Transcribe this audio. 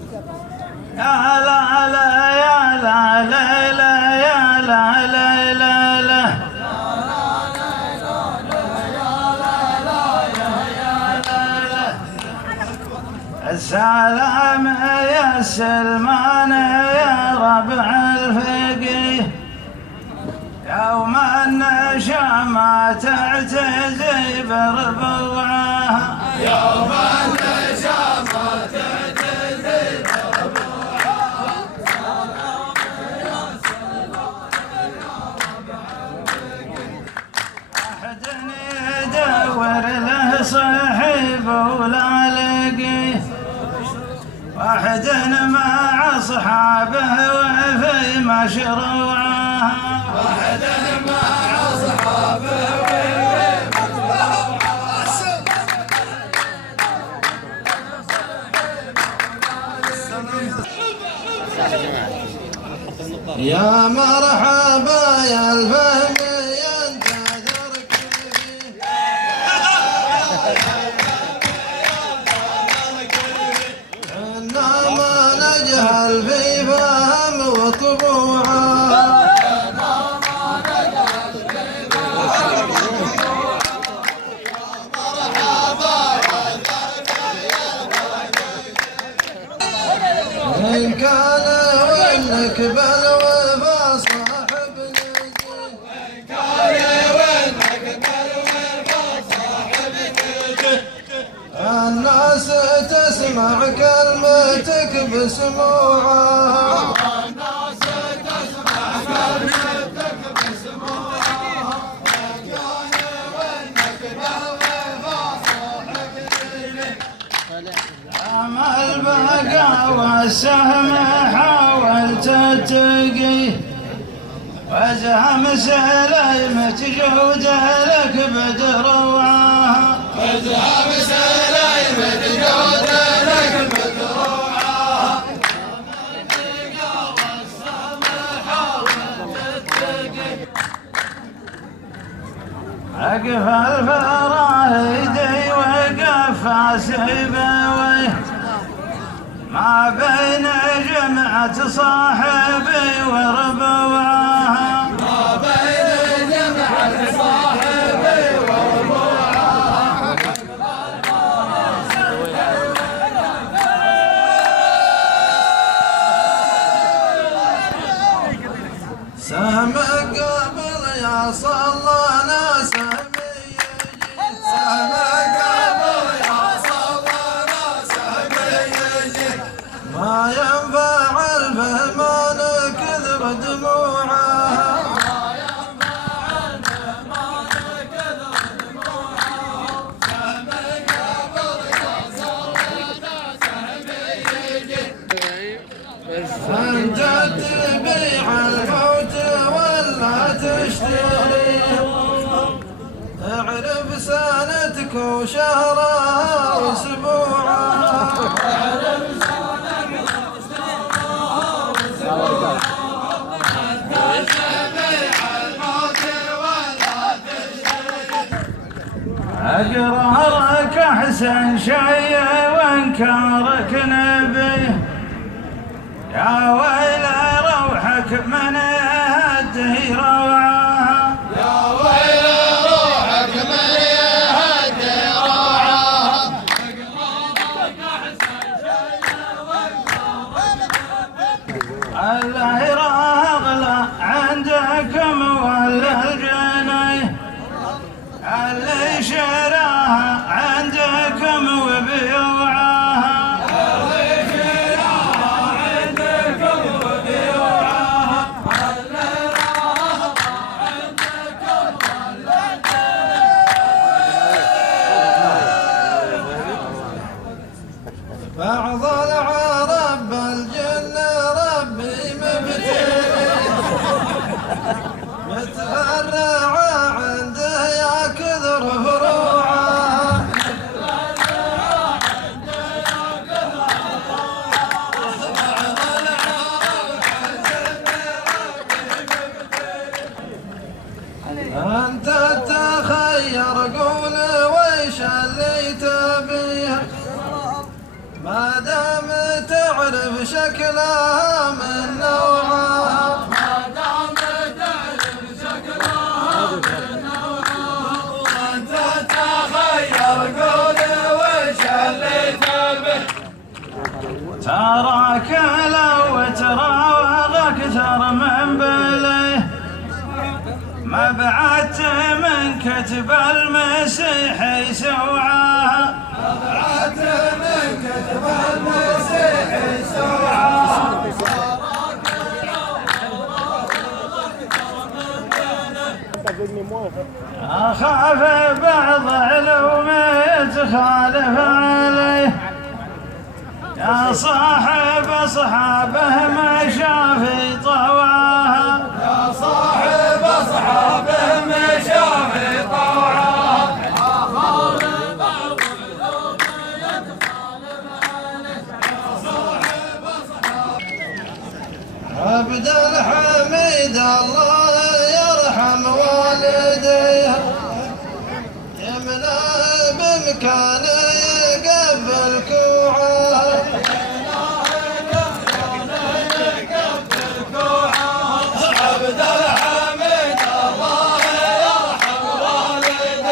يا لا لا يا لا لا لا يا لا لا لا لا السلام يا سلمان يا ربع الفقيه يوم النشامة تعتزي بربوعها يوم النشامة تعتزي بربوعها أحد يدور له صحيب ولا لقيه واحد مع أصحابه وفي مشروعها واحد مع أصحابه وفي مشروعها يا مرحبا يا الفهم نجهل في فهم وطبوعه إن كان وإنك بالوفا صاحب نجي إن كان وإنك بالوفا صاحب نجي الناس تسمع كلمتك بسموعها الناس تسمع كلمتك بسموعها إن كان وإنك بالوفا صاحب نجي أما البقى والسهم حاولت تتقيه وزهم سليم تجود لك بدروعها وزهم سليم تجود لك بدروعها أقف الفرايدي وقف سيبويه ما بين جمعة صاحبي وربوعها ما بين جمعة صاحبي وربوعها سهم قبل يا صلانا سهم يجي سهم قبل يا صلانا سهم يجي ما ينفع الفهمان كذب دموعها أنت تبيع الموت ولا تشتريه اعرف سنتك وشهرها واسبوعها أقرارك أحسن شيء وإنكارك نبيه يا ويل روحك من يهدي روعها يا ويل روحك من يهدي روعها الله يرغل عندكم ولا الجنيه اللي شراها عندكم وبيوعها بعض العرب الجن ربي مبتلي متفرع عنده يا كثر فروعها أنت تخير قول ويش اللي تبيه ما دام بشكلها من نوعها ما دام تعرف شكلها من نوعها وانت تخير قولي وش اللي تبه تراك لو تراوغ اكثر من بليه ما بعدت من كتب المسيح سوعها بعد من كتب المسيح سوعها أخاف بعض علومي يتخالف عليه يا صاحب أصحابه مشى في طوعها يا صاحب أصحابه مشى في طوعها عبد الحميد الله يرحم والديه يمنى بمكانه